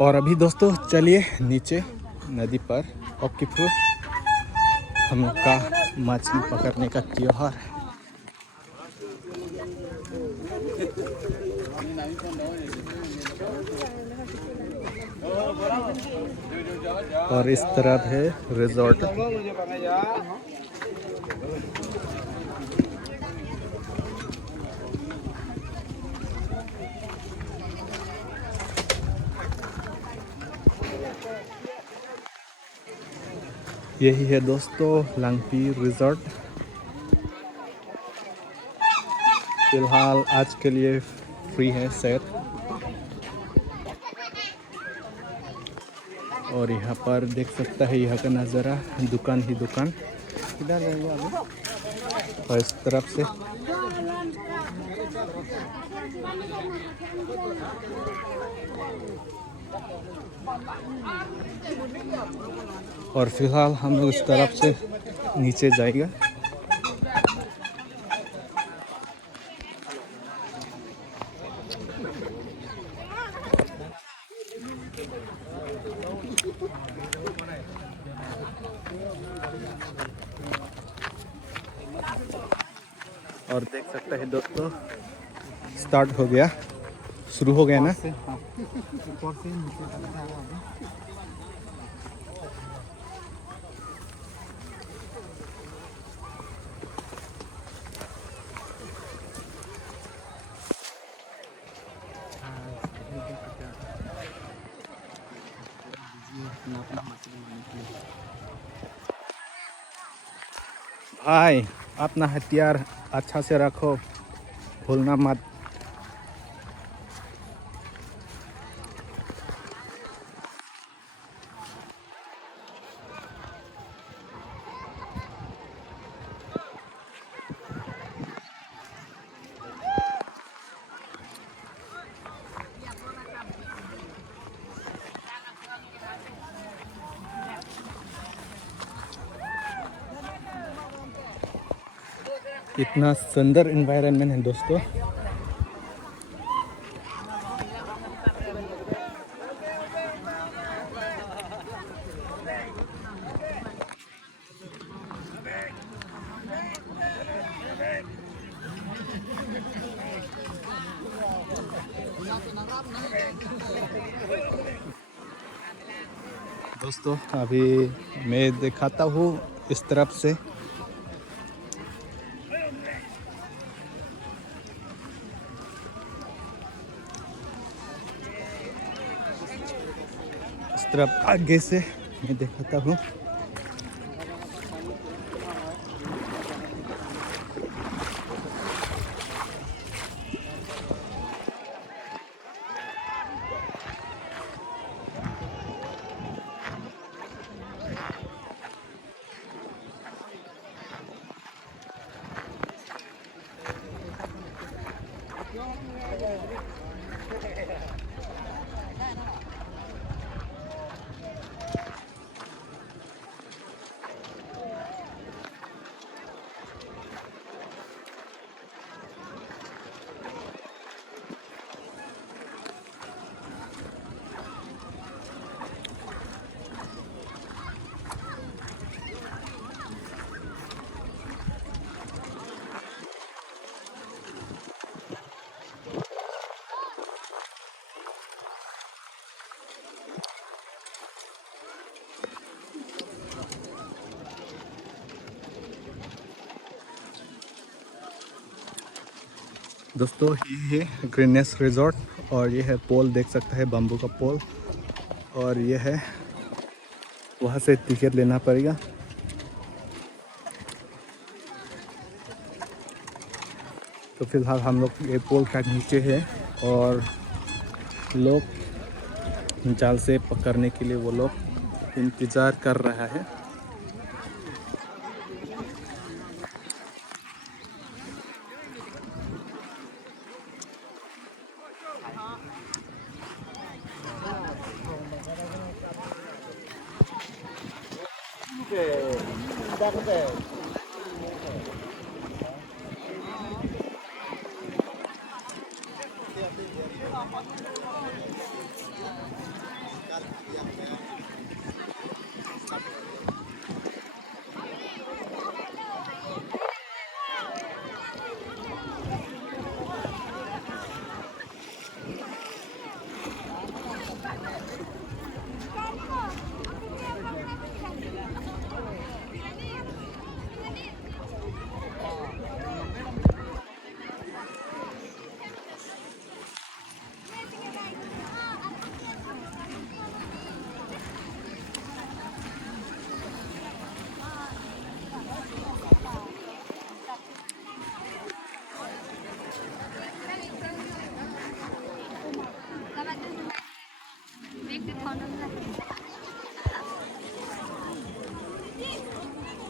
और अभी दोस्तों चलिए नीचे नदी पर ओकिफू हम लोग का मछली पकड़ने का त्योहार है। और इस तरफ है रिजॉर्ट। यही है दोस्तों लांगपी रिजॉर्ट। फिलहाल आज के लिए फ्री है शायद। और यहाँ पर देख सकता है यहाँ का नज़ारा, दुकान ही दुकान। और इस तरफ से और फिलहाल हम लोग इस तरफ से नीचे जाएगा। और देख सकते हैं दोस्तों स्टार्ट हो गया, शुरू हो गया ना। भाई अपना हथियार अच्छा से रखो, भूलना मत। इतना सुंदर एनवायरनमेंट है दोस्तों। दोस्तों अभी मैं दिखाता हूँ इस तरफ से। इस तरफ आगे से मैं दिखाता हूँ। दोस्तों ये है ग्रीननेस रिजॉर्ट और ये है पोल, देख सकते हैं बम्बू का पोल। और ये है वहाँ से टिकट लेना पड़ेगा। तो फिलहाल हम लोग ये पोल का नीचे है और लोग जाल से पकड़ने के लिए वो लोग इंतज़ार कर रहा है।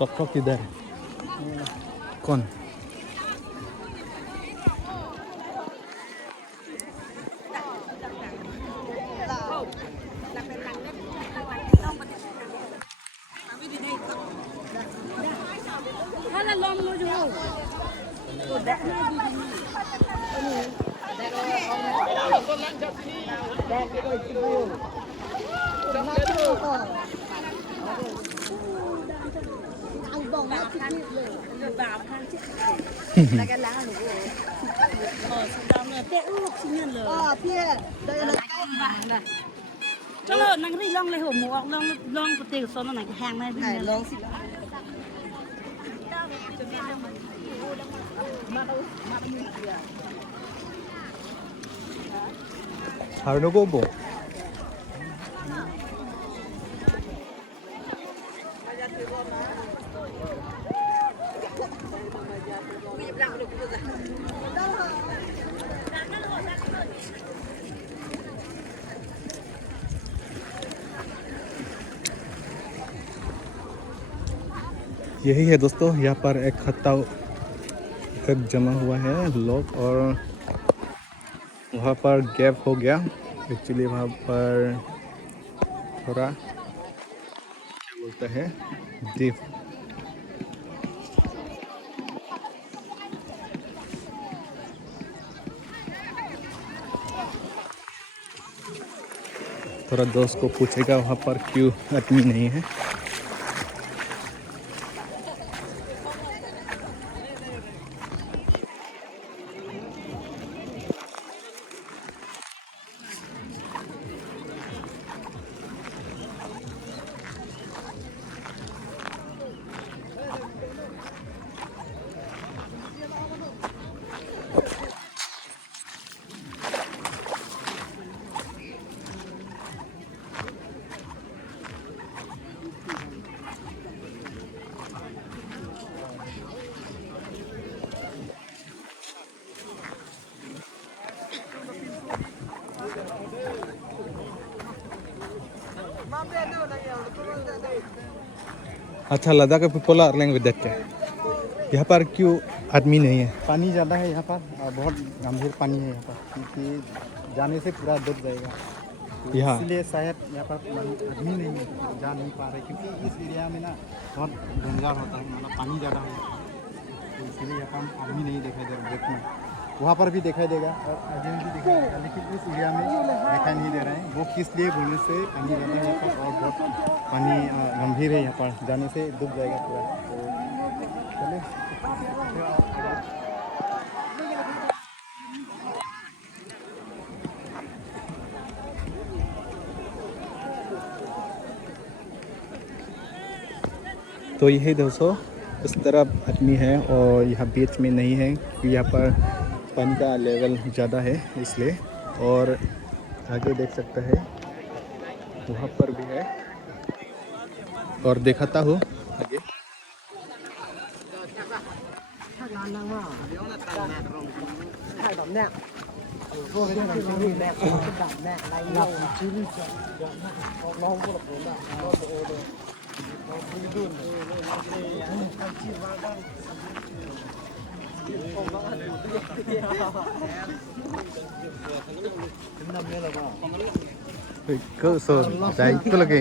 टॉक टॉक किधर है? कौन? cho nó năng đi long lấy hổ mùa long long của tiền số nó này cái hàng này này long xịt Harus nunggu bu. यही है दोस्तों, यहाँ पर एक खत्ता तक जमा हुआ है लोग और वहाँ पर गैप हो गया एक्चुअली। वहाँ पर थोड़ा क्या बोलते हैं ड्रिप, थोड़ा दोस्त को पूछेगा वहाँ पर क्यों आदमी नहीं है। अच्छा, लद्दाख के people are living with that. यहाँ पर क्यों आदमी नहीं है? पानी ज़्यादा है यहाँ पर, बहुत गंभीर पानी है यहाँ पर, क्योंकि जाने से पूरा डूब जाएगा। तो यहाँ इसलिए शायद यहाँ पर आदमी नहीं है, जा नहीं पा रहे, क्योंकि इस एरिया में ना बहुत डेंजर होता है, मतलब पानी ज़्यादा है, तो इसलिए यहाँ पर आदमी नहीं दिखाई दे रहा। देखना वहाँ पर भी दिखाई देगा और आगे भी दिखाई देगा, लेकिन इस एरिया में दिखाई नहीं दे रहा है। वो किस लिए बोलने से पानी ज़्यादा है यहाँ पर और बहुत पानी गंभीर है यहाँ पर, जाने से डूब जाएगा पूरा। तो चलिए तो यही दोस्तों, इस तरफ आदमी है और यहाँ बीच में नहीं है क्योंकि यहाँ पर पानी का लेवल ज़्यादा है इसलिए। और आगे देख सकते हैं वहाँ पर भी है और दिखाता हूँ आगे। Cứ sườn đấy cứ là kì.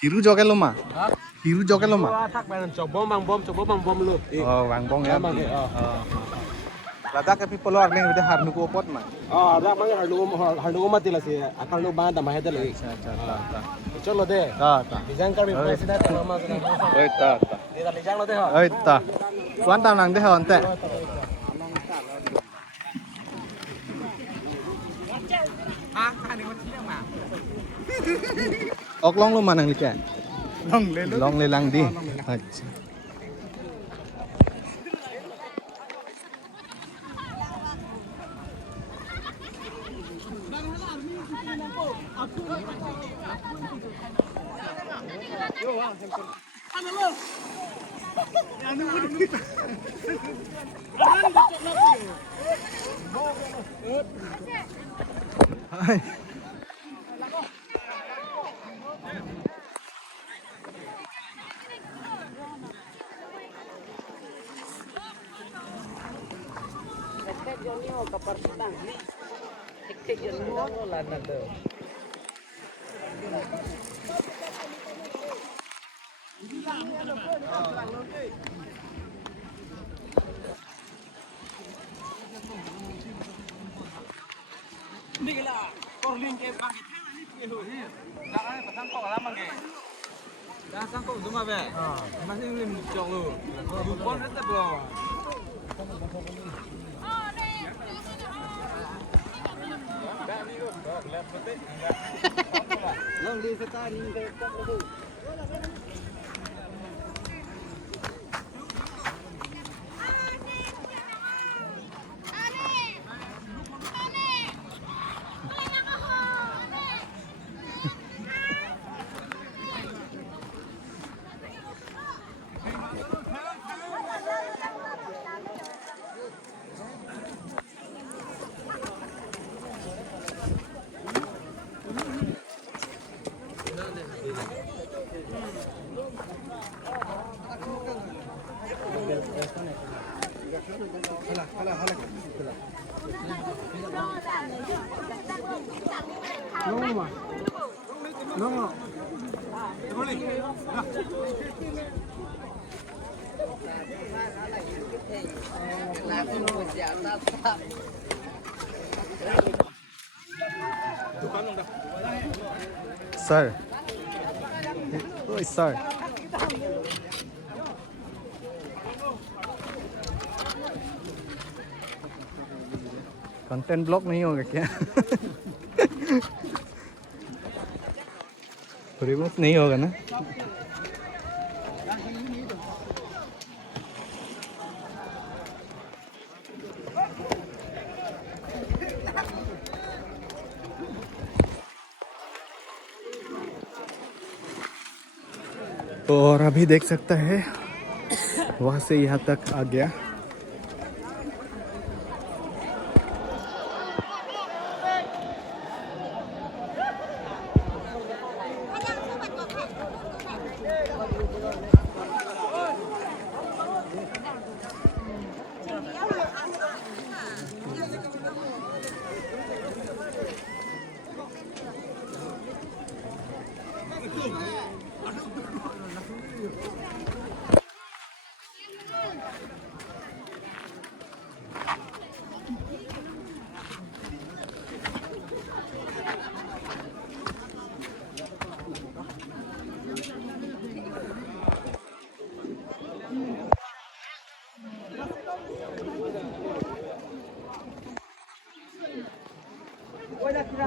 Hiru joget lo mah? Hiru joget lo mah? Coba bang bom lu. Oh, bang bom ya. Lada ke people lo arling udah harnu ko pot mah. Oh, ada bang harnu mati lah sih. Akal lu bang tambah ada lagi. अच्छा। Chalo deh. Ta. Dijang kami presiden sama sama. Oi ta. Kita dijang lo deh. Oi ta. Tuan tam nang deh hon te. Ah, ini macam mana? ออกลองลงมานังลิแก long ले लो ลองเลยลังดิ हाँ, long ले लो। अच्छा Sir. Oi, sir. Content block नहीं होगा क्या? Remove नहीं होगा ना? और अभी देख सकता है वहाँ से यहाँ तक आ गया।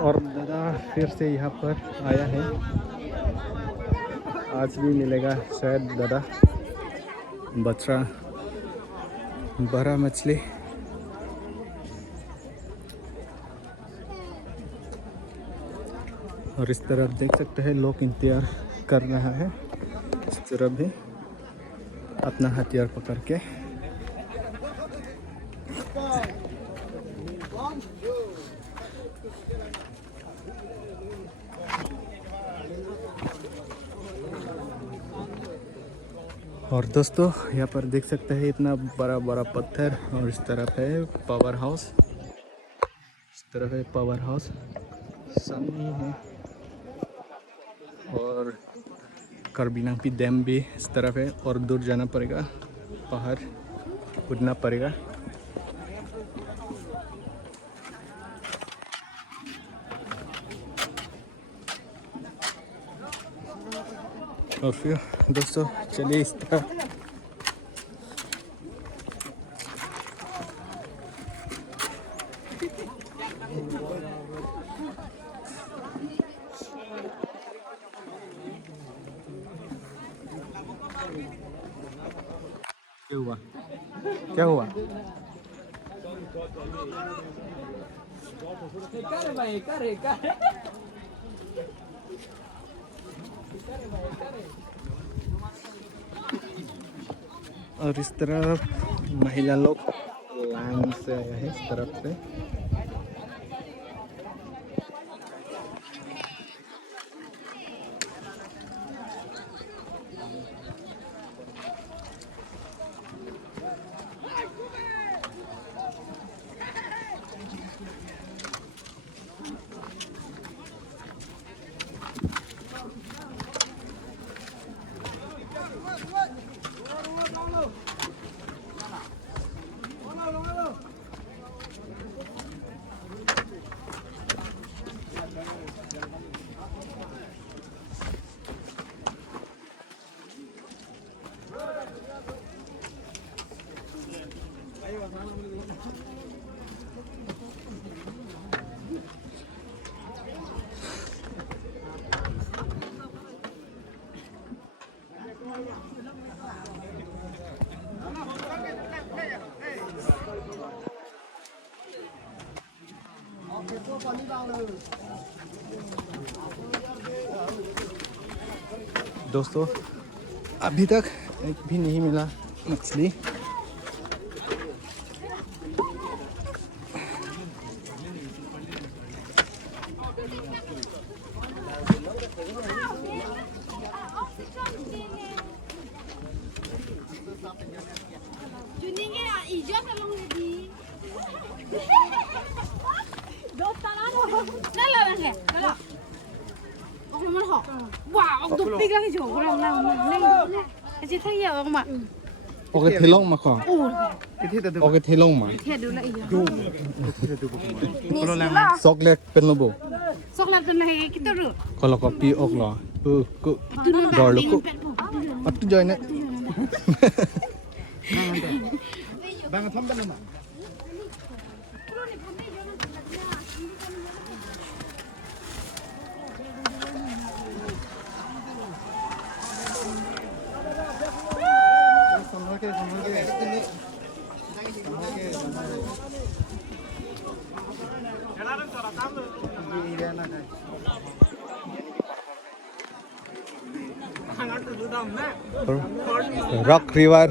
और दादा फिर से यहाँ पर आया है। आज भी मिलेगा शायद दादा बचरा बड़ा मछली। और इस तरफ देख सकते हैं लोग इंतजार कर रहा है। इस तरफ भी अपना हथियार पकड़ के। और दोस्तों यहाँ पर देख सकते हैं इतना बड़ा बड़ा पत्थर। और इस तरफ है पावर हाउस, इस तरफ है पावर हाउस सामने ही है। और करबिनांपी डैम भी इस तरफ है। और दूर जाना पड़ेगा, पहाड़ उड़ना पड़ेगा। और फिर दोस्तों चलिए इस तरह हुआ? क्या हुआ? और इस तरफ महिला लोग लाइन से आए हैं इस तरफ से। दोस्तों अभी तक एक भी नहीं मिला मछली। Oke thelong mà khó. Oke thelong mà. Soklet pen lo bo. Soklat tu nahi kita ru. Kalau kopi ok lo. Ku dor lo ku. Atu join ne. Bang thom ban ma. Rock River.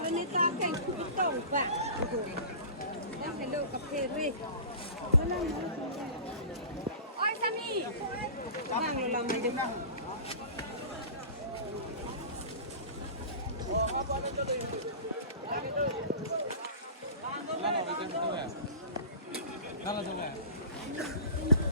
Wanita kan tahu pak. Dan hello kaperi. Oi Sami. Bang lo lama je. Kalau